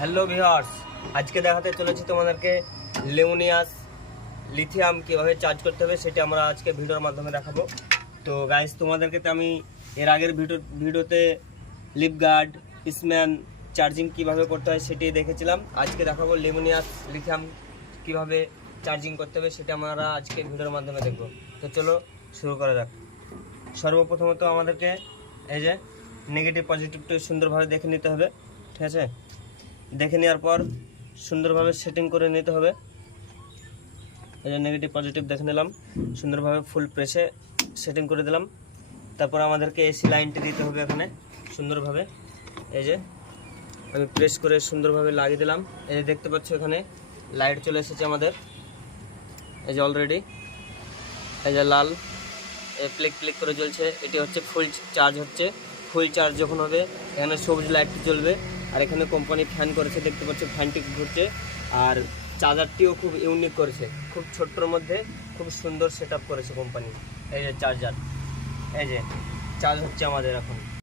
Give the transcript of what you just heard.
Hello viewers, আজকে দেখাতে চলেছি তোমাদেরকে লেমোনিয়াস লিথিয়াম কীভাবে চার্জ করতে হবে সেটা আমরা আজকে ভিডিওর মাধ্যমে দেখাবো। তো গাইস, তোমাদেরকে তো আমি এর আগের ভিডিওতে লিপগার্ড পিসম্যান চার্জিং কিভাবে করতে হয় সেটি দেখেছিলাম। আজকে দেখাবো লেমোনিয়াস লিথিয়াম কিভাবে চার্জিং করতে হবে সেটা আমরা আজকে ভিডিওর মাধ্যমে দেখব। তো চলো শুরু করা যাক। সর্বপ্রথমত আমাদেরকে এই যে নেগেটিভ পজিটিভটা সুন্দরভাবে দেখে নিতে হবে, ঠিক আছে? দেখে নেওয়ার পর সুন্দরভাবে সেটিং করে নিতে হবে। এই যে নেগেটিভ পজিটিভ দেখে নিলাম, সুন্দরভাবে ফুল প্রেসে সেটিং করে দিলাম। তারপর আমাদেরকে এসি লাইনটি দিতে হবে এখানে সুন্দরভাবে। এই যে আমি প্রেস করে সুন্দরভাবে লাগিয়ে দিলাম। এই যে দেখতে পাচ্ছ এখানে লাইট চলে এসেছে আমাদের, এই যে অলরেডি এই যে লাল ক্লিক ক্লিক করে জ্বলছে। এটি হচ্ছে ফুল চার্জ হচ্ছে। ফুল চার্জ যখন হবে এখানে সবুজ লাইটটি জ্বলবে। আর এখানে কোম্পানি ফ্যান করেছে, দেখতে পাচ্ছ ফ্যানটি ঘুরছে। আর চার্জারটিও খুব ইউনিক করেছে, খুব ছোট্টর মধ্যে খুব সুন্দর সেট আপ করেছে কোম্পানি। এই যে চার্জার, এই যে চার্জ হচ্ছে আমাদের এখন।